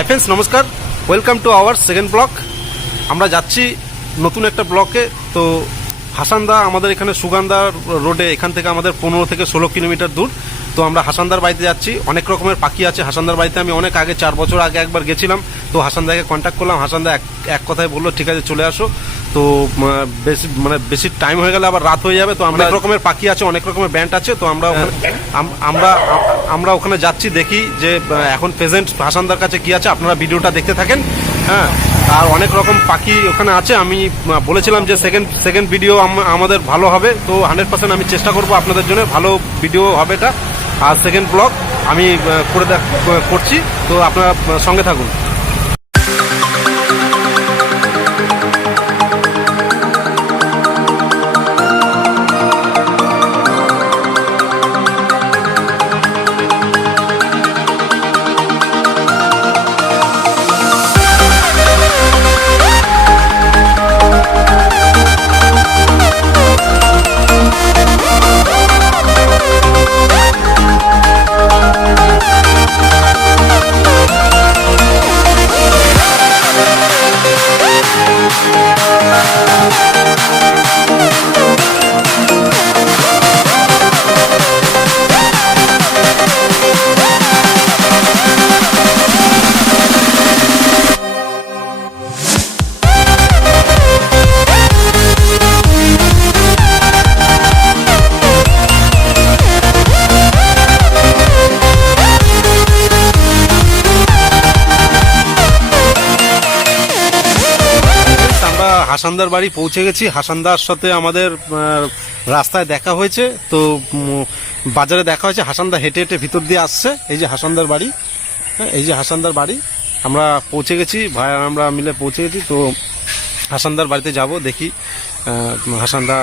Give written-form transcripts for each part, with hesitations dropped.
Hi friends, নমস্কার। Welcome to our second block. আমরা যাচ্ছি নতুন একটা ব্লকে। তো হাসানদা আমাদের এখানে সুগান্ধার রোডে, এখান থেকে আমাদের 15 থেকে 16 কিলোমিটার দূর। তো আমরা হাসানদার বাড়িতে যাচ্ছি। অনেক রকমের পাখি আছে হাসানদার বাড়িতে। আমি অনেক আগে 4 বছর আগে একবার গেছিলাম। তো হাসানদাকে কন্ট্যাক্ট করলাম। হাসানদা এক কথায় বললো ঠিক আছে চলে আসো। তো বেশি টাইম হয়ে গেলে আবার রাত হয়ে যাবে। তো অনেক রকমের পাখি আছে, অনেক রকমের ব্যান্ড আছে। তো আমরা ওখানে যাচ্ছি, দেখি যে এখন প্রেজেন্ট হাসানদার কাছে কি আছে। আপনারা ভিডিওটা দেখতে থাকেন। হ্যাঁ, আর অনেক রকম পাখি ওখানে আছে। আমি বলেছিলাম যে সেকেন্ড ভিডিও আমাদের ভালো হবে। তো 100% আমি চেষ্টা করব আপনাদের জন্য ভালো ভিডিও হবে এটা। আর সেকেন্ড ব্লগ আমি করছি। তো আপনারা সঙ্গে থাকুন। হাসানদার বাড়ি পৌঁছে গেছি। হাসানদার সাথে আমাদের রাস্তায় দেখা হয়েছে। তো বাজারে দেখা হয়েছে। হাসানদা হেঁটে হেঁটে ভিতর দিয়ে আসছে। এই যে হাসানদার বাড়ি, এই যে হাসানদার বাড়ি। আমরা পৌঁছে গেছি, ভাই আর আমরা মিলে পৌঁছে গেছি। তো হাসানদার বাড়িতে যাব, দেখি হাসানদা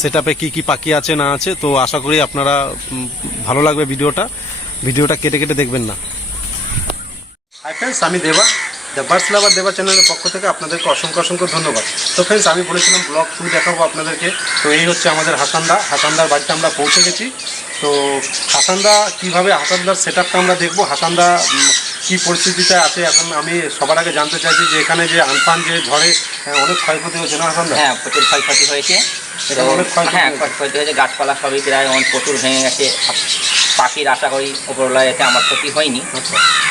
সেটআপে কি কি পাখি আছে না আছে। তো আশা করি আপনারা ভালো লাগবে ভিডিওটা কেটে কেটে দেখবেন না। হাই ফ্রেন্ডস, আমি দেবা, দ্য বার্ডস লাভার দেবা চ্যানেলের পক্ষ থেকে আপনাদেরকে অসংখ্য ধন্যবাদ। তো ফ্রেন্ডস, আমি বলেছিলাম ব্লগ 2 দেখাবো আপনাদেরকে। তো এই হচ্ছে আমাদের হাসানদার বাড়িতে আমরা পৌঁছে গেছি। তো হাসানদার সেটআপটা আমরা দেখবো। হাসানদা কি পরিস্থিতিতে আছে এখন। আমি সবার আগে জানতে চাইছি যে এখানে যে আমফান যে ঝড়ে অনেক ক্ষয়ক্ষতি হয়েছে না হাসানদা? হ্যাঁ, প্রচুর ক্ষয়ক্ষতি হয়েছে। ক্ষয়ক্ষতি হয়েছে, গাছপালা সবই প্রায় প্রচুর ভেঙে গেছে। পাখির আশা করি ওপরওয়ালা এতে আমার ক্ষতি হয়নি।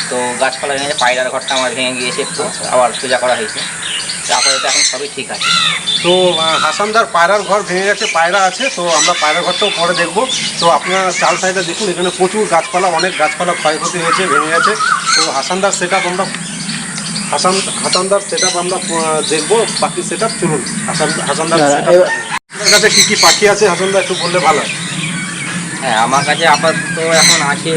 তো গাছপালা ভেঙে গেছে, পায়রার ঘরটা আমার ভেঙে গিয়েছে, একটু আবার সোজা করা হয়েছে। আপাতত এখন সবই ঠিক আছে। তো হাসানদার পায়রার ঘর ভেঙে গেছে, পায়রা আছে। তো আমরা পায়রার ঘরটাও পরে দেখবো। তো আপনার চাল সাইডে দেখুন, এখানে প্রচুর গাছপালা, অনেক গাছপালা ক্ষয়ক্ষতি হয়েছে, ভেঙে গেছে। তো হাসানদার সেটআপ আমরা দেখবো। বাকি সেটআপ চলুন। হাসানদার কাছে কি কি পাখি আছে হাসানদা একটু বললে ভালো হয়। হ্যাঁ, আমার কাছে আপাতত এখন আছে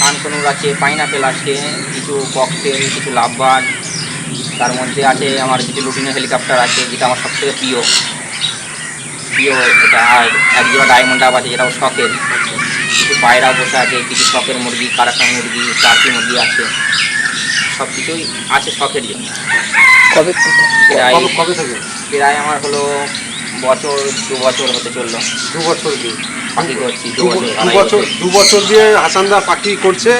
কানকনুর আছে, পাইনাপেল আছে, কিছু ককটেল, কিছু লাভবার্ড। তার মধ্যে আছে আমার কিছু লুটিনো হেলিকপ্টার আছে, যেটা আমার সবথেকে প্রিয় এটা। আর এক জোড়া ডায়মন্ড ডাব আছে, যেটাও শখের। কিছু পায়রা বসে আছে, কিছু শখের মুরগি, কারাকা মুরগি, টার্কি মুরগি আছে। সব কিছুই আছে শখের জন্য। কবে থেকে? প্রায় আমার হলো 2 বছর হতে চললো। 2 বছর দিয়ে পাখি করছি। 2 বছর দিয়ে হাসানদা পাখি করছে,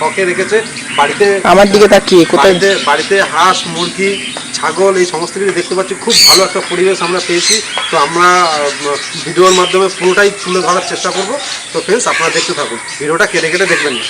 শখে রেখেছে। বাড়িতে আমার দিকে তাকিয়ে বাড়িতে হাঁস, মুরগি, ছাগল এই সমস্ত কিছু দেখতে পাচ্ছি। খুব ভালো একটা পরিবেশ আমরা পেয়েছি। তো আমরা ভিডিওর মাধ্যমে পুরোটাই তুলে ধরার চেষ্টা করব। তো ফ্রেন্ডস, আপনারা দেখতে থাকুন, ভিডিওটা কেটে কেটে দেখবেন না।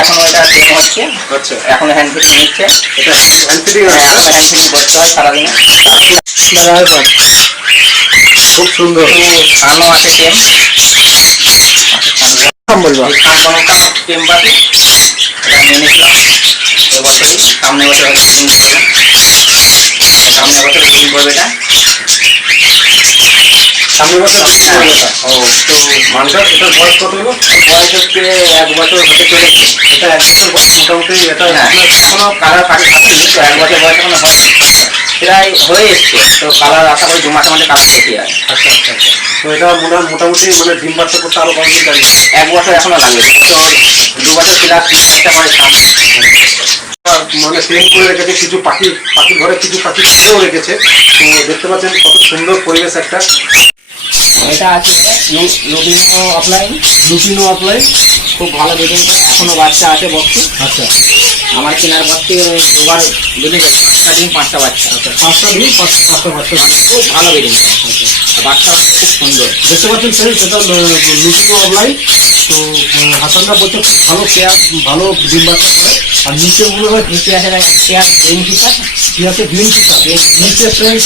এখনো এটা ট্রেন হচ্ছে। আচ্ছা, এখনো হ্যান্ড ফিটিং নিচ্ছে। এটা হ্যান্ড ফিটিং আছে? এখনো হ্যান্ড ফিটিং করতে হয় সারাদিনে। খুব সুন্দর। খানও আছে ট্রেন। বলবো এই খান কোনোটা টেম বাকি এটা নিয়ে নিয়েছিলাম এবছরই। সামনে বছর হয়তো বুকিং করবে, সামনে বছর বুকিং করবে এটা। সামনে বছর ও তো মালটা এটার বয়স কত হলো? বয়স হচ্ছে 1 বছর হতে চলেছে। এটা 1 বছর বয়স মোটামুটি। এটা এখনো কালার পাখি আসেনি তো, 1 বছর বয়স এখনো হয়নি, প্রায় হয়ে এসছে। তো কালার আশা করি 2 মাসের মধ্যে কালার পেতে যায়। আচ্ছা আচ্ছা আচ্ছা। তো এটা মোটামুটি মানে ডিম বাচ্চা করতে আরো কতদিন লাগবে? 1 বছর এখনো লাগবে। 2 বছর প্লাস একটা করে সামনে। মানে ট্রেন করে রেখেছে কিছু পাখির ঘরে, কিছু পাখি ছেড়েও রেখেছে। তো দেখতে পাচ্ছেন কত সুন্দর পরিবেশ একটা। এটা আছে লুটিনো অফলাইন। লুটিনো অফলাইন খুব ভালো ব্রিডিং করে, এখনো বাচ্চা আছে বক্সে। আচ্ছা, আমার কেনার পর থেকে দুবার ব্রিডিং করে, 5টা ডিম 5টা বাচ্চা। আচ্ছা 5টা ডিম 5টা বাচ্চা। খুব ভালো ব্রিডিং করে। আচ্ছা, বাচ্চা খুব সুন্দর। দেখতে পাচ্ছেন ফ্রেন্ডস, এটা লুটিনো অফলাইন। তো হাসানরা বলছে খুব ভালো পেয়ার, ভালো ডিম বাচ্চা করে। আর নিচে মনে হয় নিচে আছে পেয়ার গ্রিন ফিশার। কি আছে? Green fisher. নিচে ফ্রেন্ডস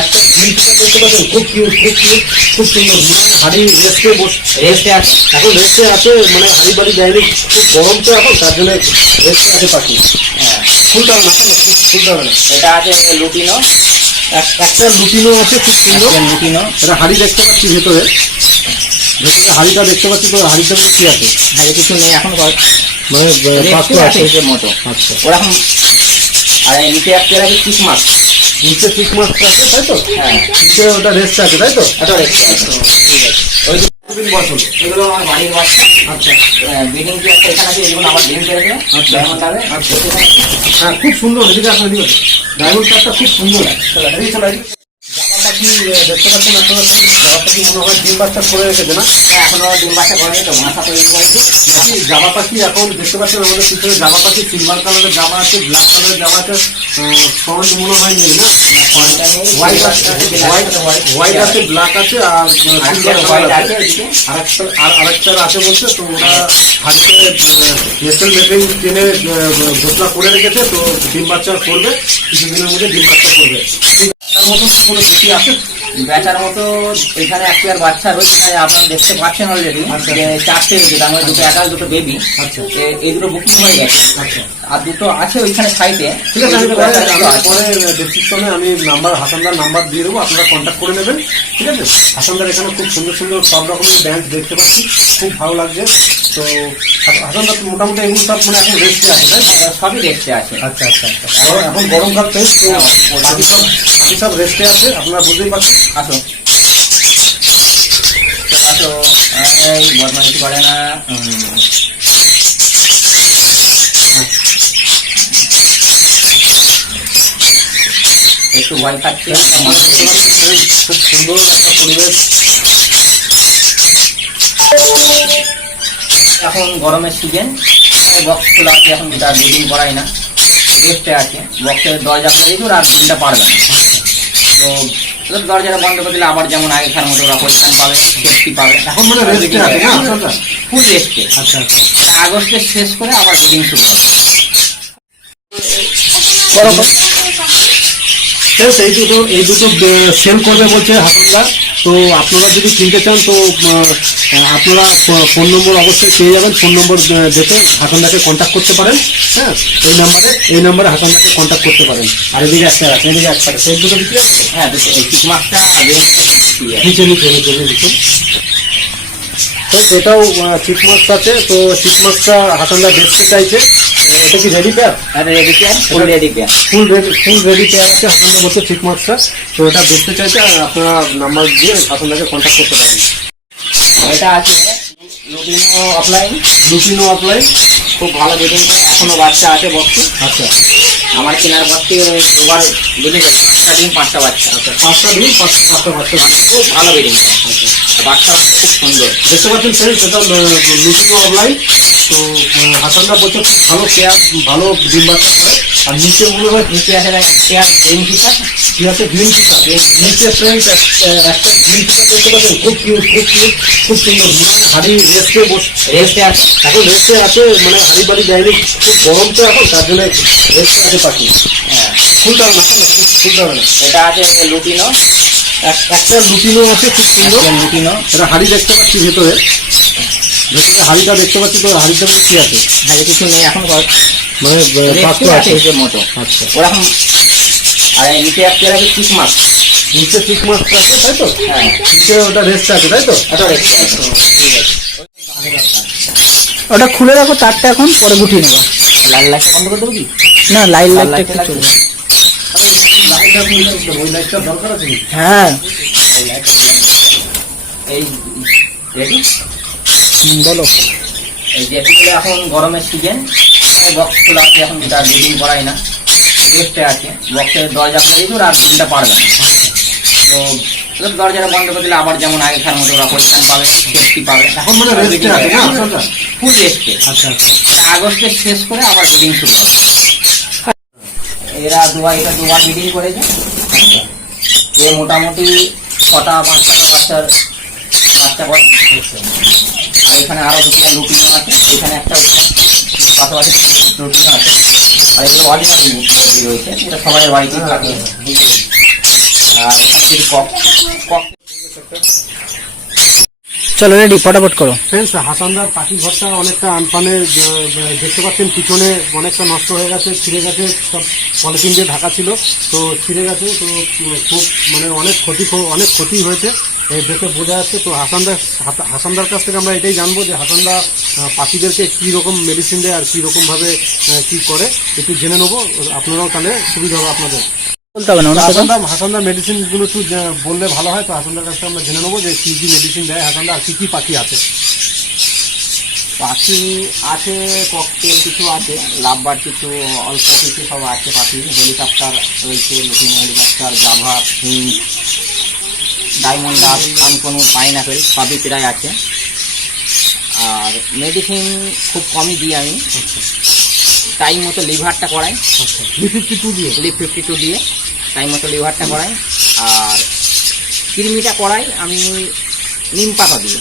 একটা গ্রিন ফিশার দেখতে পাচ্ছেন, খুব কিউট, খুব কিউট, খুব সুন্দর। মনে হয় হাড়ি রেস্টে আছে। এখন রেস্টে আছে, মানে হাড়ি বাড়ি যায়নি। খুব গরম তো এখন, তার জন্য রেস্টে আছে পাখি। হ্যাঁ, ফুলটা হবে না, ফুলটা হবে না। এটা আছে লুটিনো। একটা লুটিনো আছে, খুব সুন্দর লুটিনো। এটা হাড়ি দেখতে পাচ্ছি ভেতরে হাড়িটা দেখতে পাচ্ছি। তো হাড়িটার মধ্যে কি আছে? হ্যাঁ, কিছু নেই এখন, মানে পাঁচটা আছে হিসেব মতো। আচ্ছা, ওরকম। আর নিচে একটা আছে ক্রিসমাস। নিচে 6 মাস আছে, তাই তো? হ্যাঁ, নিচে ওটা রেস্ট আছে, তাই তো? এটা রেস্টে আছে। ঠিক আছে। ওই দিন বছর এগুলো আমার বাড়ির বাচ্চা। আচ্ছা, ব্রিডিং যে একটা এখানে আছে, এগুলো আবার ডিম পেরেছে। আচ্ছা। ডায়মন্ড হবে। আচ্ছা, হ্যাঁ খুব সুন্দর। এদিকে আসলে ডায়মন্ড কাপটা খুব সুন্দর। জামাটা কি দেখতে পাচ্ছেন আপনারা? জামাটা কি মনে হয় ডিম বাচ্চা করে রেখেছে না? হ্যাঁ, এখনো ডিম বাচ্চা করেনি তো, মাথা তৈরি করেছি। নাকি জামা পাখি এখন দেখতে পাচ্ছেন আমাদের পিছনে জামা পাখি সিলভার কালারের জামা আছে, ব্ল্যাক কালারের জামা আছে। ফন্ট মনে হয় নেই না? হোয়াইট আছে, হোয়াইট আছে, ব্ল্যাক আছে, আর সিলভার হোয়াইট আছে। আছে এদিকে। আরেকটা আছে বলছে। তো ওরা হাতে নেসেল মেটিং টেনে ঘোষণা করে রেখেছে। তো ডিম বাচ্চা করবে, কিছুদিনের মধ্যে ডিম বাচ্চা করবে। তার মতন কোনো কিছু আছে? বেচার মতো এখানে এক পেয়ার বাচ্চা রয়েছে, এখানে আপনারা দেখতে পাচ্ছেন অলরেডি। আচ্ছা। যে 4টে রয়েছে, তার মধ্যে 2টো অ্যাডাল্ট, 2টো বেবি। আচ্ছা, এই দুটো বুকিং হয়ে গেছে। আচ্ছা, আর 2টো আছে ওইখানে সাইডে। ঠিক আছে। আমি পরে ডেসক্রিপশনে আমি হাসানদার নাম্বার দিয়ে দেবো, আপনারা কন্ট্যাক্ট করে নেবেন। ঠিক আছে। হাসানদার এখানে খুব সুন্দর সুন্দর সব রকমের ব্যাংক দেখতে পাচ্ছি, খুব ভালো লাগছে। তো হাসানদার মোটামুটি এগুলো সব মানে এখন রেস্টে আছে, তাই তো? সবই দেখতে আছে। আচ্ছা আচ্ছা আচ্ছা। এখন গরমকাল তো, বাকি সব রেস্টে আছে, আপনারা বুঝতেই পারছেন। আসো আসো, এই বদমাইশি করে না। একটু ভয় খাচ্ছে। খুব সুন্দর একটা পরিবেশ। এখন গরমের সিজন, বক্স খোলা আছে, এখন এটা ব্রিডিং করাই না, রেস্টে আছে। বক্সের দরজা খুলে দিত, আর ব্রিডিংটা পারবে না। তো দরজাটা বন্ধ করে দিলে আবার যেমন আগেকার মতো ওরা পরিষ্কার পাবে, সেফটি পাবে। এখন মানে রেস্টে আছে না আপনারা? ফুল রেস্টে। আচ্ছা আচ্ছা। আগস্টে শেষ করে আবার ব্রিডিং শুরু হবে। এই দুটো সেল করবে বলছে হাসানদা। তো আপনারা যদি কিনতে চান তো আপনারা ফোন নম্বর অবশ্যই পেয়ে যাবেন। ফোন নম্বর দেখে হাসানদাকে কন্ট্যাক্ট করতে পারেন। হ্যাঁ, এই নাম্বারে হাসানদাকে কন্ট্যাক্ট করতে পারেন। আর এদিকে একটা আছে, এদিকে একটা আছে, এই দুটো বিক্রি আছে। হ্যাঁ, দুটো এই মাছটা নিচে তো এটাও চিক মাছ আছে। তো চিক মাছটা হাসানদা দেখতে চাইছে। এটা কি ready pair? Ready pair, full ready pair. Full ready pair আছে হাসানদা বলছে চিক মাছটা। তো এটা দেখতে চাইছে, আপনারা নাম্বার দিয়ে হাসানদাকে কন্ট্যাক্ট করতে পারেন। এটা আছে লুটিনো অফলাইন। লুটিনো অফলাইন খুব ভালো ব্রিডিং করে, এখনো বাচ্চা আছে বক্সে। আচ্ছা, আমার কেনার পর থেকে দুবার ব্রিডিং করে, 5টা ডিম 5টা বাচ্চা। আচ্ছা 5টা ডিম 5টা বাচ্চা। খুব ভালো ব্রিডিং করে। বাচ্চা খুব সুন্দর দেখতে পাচ্ছেন ফ্রেন্ডস, এটা লুটিনো অফলাইন। তো হাসানদা বলছে খুব ভালো পেয়ার, ভালো ডিম বাচ্চা করে। আর নিচে মনে হয় নিচে আছে পেয়ার গ্রিন ফিশার। কি আছে গ্রিন পিকা, নিচে ফ্রেন্ডস একটা গ্রিন পিকা দেখতে পাচ্ছেন, খুব কিউট, খুব কিউট, খুব সুন্দর। মানে হাড়ি রেস্টে আছে। এখন রেস্টে আছে, মানে হাড়ি বাড়ি যায়নি, খুব গরম তো এখন, তার জন্য রেস্টে আছে পাখি। হ্যাঁ, ফুলটা হবে না, ফুলটা হবে না। এটা আছে লুটিনো, একটা লুটিনো আছে খুব সুন্দর, লুটিনো। এটা হাড়ি দেখতে পাচ্ছি ভেতরে, হাড়িটা দেখতে পাচ্ছি। তো হাড়িটা মধ্যে কি আছে? হাড়ি কিছু নেই এখন, মানে রেস্টে আছে হিসেব মতো। আচ্ছা, ওরকম। আর এই নিচে একটা আছে চিক মাছ, নিচে ঠিক মাছ আছে তাই তো? হ্যাঁ, নিচে ওটা রেস্ট আছে তাই তো? ওটা রেস্টে আছে। ঠিক আছে। ওটা খুলে রাখো তারটা, এখন পরে গুটিয়ে নেবো। লাল লাইটটা বন্ধ করে দেবো কি? না, লাইট লাল লাইটটা লাইটটা একটু লাগবে। চলবে। ওই লাইটটা দরকার আছে কি? হ্যাঁ, এই রেডি। বলো। এই যেগুলো এখন গরমের সিজন, বক্স খোলা আছে এখন, যেটা ব্রিডিং করাই না, রেস্টে আছে। বক্সের দরজা খুলে দিত, আর ডিমটা পারবে না। তো দরজাটা বন্ধ করে দিলে আবার যেমন আগেকার মতো ওরা পরিষ্কার পাবে, সেফটি পাবে। এখন মানে রেস্টে আছে না আপনারা? ফুল রেস্টে। আচ্ছা আচ্ছা। আগস্টে শেষ করে আবার ব্রিডিং শুরু হবে। এটা দুবার ব্রিডিং করেছে। এ মোটামুটি 6টা-5টা বাচ্চা করে। আর এখানে আরো দুটো লুটিনো আছে, এখানে একটা পাশাপাশি লুটিনো আছে। আর এগুলো অরিজিনাল মুরগি রয়েছে, এটা সবাই বাড়িতে থাকে। আর এখানে কিছু কক। চলো রেডি, ফটাফট করো। ফ্রেন্ডস, হাসানদার পাখি ঘরটা অনেকটা আনপানে দেখতে পাচ্ছেন, পিছনে অনেকটা নষ্ট হয়ে গেছে, ছিঁড়ে গেছে, সব পলিথিন দিয়ে ঢাকা ছিল, তো ছিঁড়ে গেছে। তো খুব মানে অনেক ক্ষতি হয়েছে, দেখে বোঝা যাচ্ছে। তো হাসানদার কাছ থেকে আমরা এটাই জানবো যে হাসানদা পাখিদেরকে কী রকম মেডিসিন দেয় আর কী রকমভাবে কী করে, একটু জেনে নেবো। আপনারাও তাহলে সুবিধা হবে আপনাদের। বলতে হবে না ওনার কথা। হাসানদার মেডিসিনগুলো একটু বললে ভালো হয়। তো হাসানদার কাছ থেকে আমরা জেনে নেবো যে কী কী মেডিসিন দেয় হাসানদা, আর কী কী পাখি আছে। পাখি আছে, ককটেল কিছু আছে, লাভবার কিছু, অল্প কিছু সব আছে পাখি। হেলিকপ্টার রয়েছে, lutino helicopter, Java, hinge, diamond ডাক, কানকনুর, পাইনাপেল সবই প্রায় আছে। আর মেডিসিন খুব কমই দিই আমি, টাইম মতো লিভারটা করাই। লিভ 52 দিয়ে টাইম মতো লিভারটা করাই। আর কৃমিটা করাই আমি নিম পাতা দিয়ে।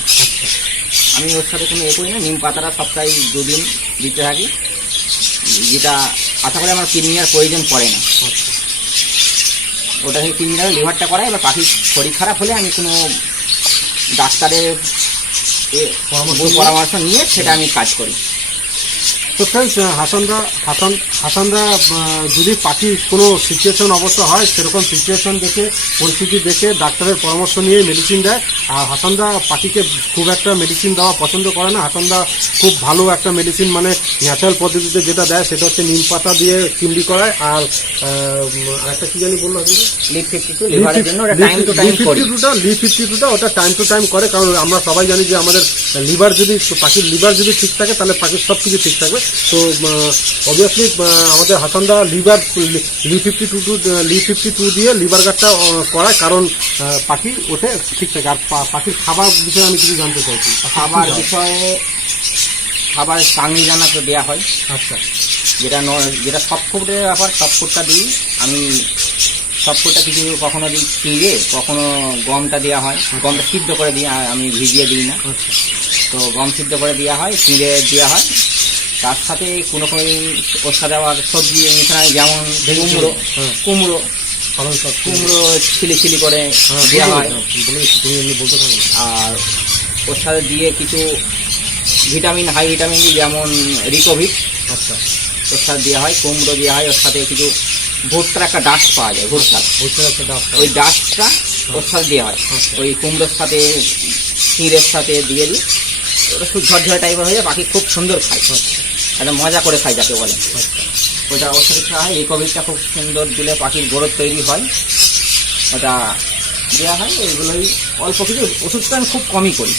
আমি ওর সাথে কোনো করি না, নিম পাতাটা সপ্তাহে 2 দিন দিতে থাকি, যেটা আশা করি আমার কৃমির প্রয়োজন পড়ে না। ওটা থেকে কৃমিটা লিভারটা করাই। এবার পাখির শরীর খারাপ হলে আমি কোনো ডাক্তারের পরামর্শ নিয়ে সেটা আমি কাজ করি। তো ফ্রেন্ডস, হাসানদা যদি পাখির কোনো সিচুয়েশন অবস্থা হয়, সেরকম সিচুয়েশন দেখে, পরিস্থিতি দেখে ডাক্তারের পরামর্শ নিয়ে মেডিসিন দেয়। আর হাসানদা পাখিকে খুব একটা মেডিসিন দেওয়া পছন্দ করে না। হাসানদা খুব ভালো একটা মেডিসিন, মানে ন্যাচারাল পদ্ধতিতে যেটা দেয় সেটা হচ্ছে নিম পাতা দিয়ে কিমড়ি করায়। আর একটা কি জানি বললো লিভ 52 লিভারের জন্য ওটা টাইম টু টাইম করি। লিভ 52টা ওটা টাইম টু টাইম করে, কারণ আমরা সবাই জানি যে আমাদের লিভার যদি, পাখির লিভার যদি ঠিক থাকে তাহলে পাখির সব কিছু ঠিক থাকবে। তো অবভিয়াসলি আমাদের হাসানদা লিভ 52 দিয়ে লিভার গার্ডটা করায়, কারণ পাখি ওঠে ঠিক থাকে। আর পাখির খাবার বিষয়ে আমি কিছু জানতে চাইছি। খাবার চাংড়ি দানা তো দেওয়া হয়। আচ্ছা, যেটা সব ফুটের ব্যাপার, সব ফুটটা দিই আমি। সব ফুটটা কিছু কখনো দিই চিড়ে, কখনো গমটা দেওয়া হয়। গমটা সিদ্ধ করে দিই, আমি ভিজিয়ে দিই না। তো গম সিদ্ধ করে দেওয়া হয়, চিড়ে দেওয়া হয়। তার সাথে কোনো ওর সাথে আবার সবজি মিশানো, যেমন কুমড়ো ছিলি করে দেওয়া হয়। আর ওর সাথে দিয়ে কিছু ভিটামিন, হাই ভিটামিন, যেমন রিকোভিট, আচ্ছা, ওর সাথে দেওয়া হয়। কুমড়ো দেওয়া হয়, ওর সাথে কিছু ভুট্টার একটা ডাস্ট পাওয়া যায়, ভুট্টার একটা ডাস্ট, ওই ডাস্টটা ওর সাথে দেওয়া হয়। ওই কুমড়োর সাথে, চিঁড়ের সাথে দিয়ে দিই। ওটা খুব ঝরঝরে টাইপের হয়ে যায়, পাখি খুব সুন্দর খায়, একটা মজা করে খায় যাকে বলে। ওটা ওর সাথে খাওয়া হয়। রিকোভিটটা খুব সুন্দর দিলে পাখির গ্রোথ তৈরি হয়, ওটা দেওয়া হয়। ওইগুলোই অল্প কিছু। ওষুধটা আমি খুব কমই করি।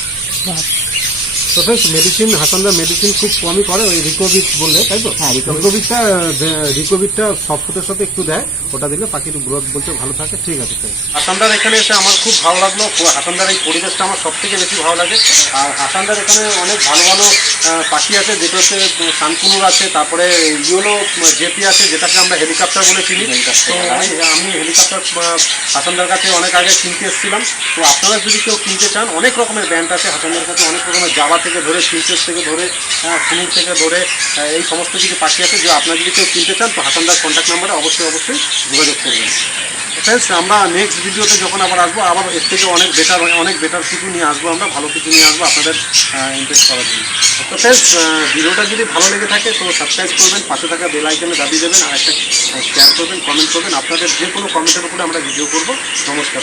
তো ফ্রেন্ডস মেডিসিন হাসানদা মেডিসিন খুব কমই করে, ওই রিকোভিট বললে তাই তো? হ্যাঁ, রিকোভিটটা সব ফুটের সাথে একটু দেয়, ওটা দিলে পাখির গ্রোথ বলতে ভালো থাকে। ঠিক আছে ফ্রেন্ডস, হাসানদার এখানে এসে আমার খুব ভালো লাগলো। হাসানদার এই পরিবেশটা আমার সব থেকে বেশি ভালো লাগে। আর হাসানদার এখানে অনেক ভালো ভালো পাখি আছে, যেটা হচ্ছে শানকুনুর আছে, তারপরে ইয়েলো জেপি আছে, যেটাকে আমরা হেলিকপ্টার বলে চিনি। তো আমি হেলিকপ্টার হাসানদার কাছে অনেক আগে কিনতে এসেছিলাম। তো আপনারা যদি কেউ কিনতে চান, অনেক রকমের ব্র্যান্ড আছে হাসানদার কাছে, অনেক রকমের জাভা থেকে ধরে প্রিন্সেস থেকে ধরে ফুনুর থেকে ধরে এই সমস্ত কিছু পাখি আছে। যে আপনারা যদি কেউ কিনতে চান তো হাসানদার কন্ট্যাক্ট নাম্বারে অবশ্যই যোগাযোগ করবেন। ফ্রেন্ডস, আমরা নেক্সট ভিডিওতে যখন আবার আসবো, আবার এর থেকে অনেক বেটার কিছু নিয়ে আসবো, আমরা ভালো কিছু নিয়ে আসবো আপনাদের ইন্টারেস্ট করার জন্য। তো ফ্রেন্ডস, ভিডিওটা যদি ভালো লেগে থাকে তো সাবস্ক্রাইব করবেন, পাশে থাকা বেল আইকনে দাবিয়ে দেবেন, আর একটা শেয়ার করবেন, কমেন্ট করবেন। আপনাদের যে কোনো কমেন্টের উপরে আমরা ভিডিও করবো। নমস্কার।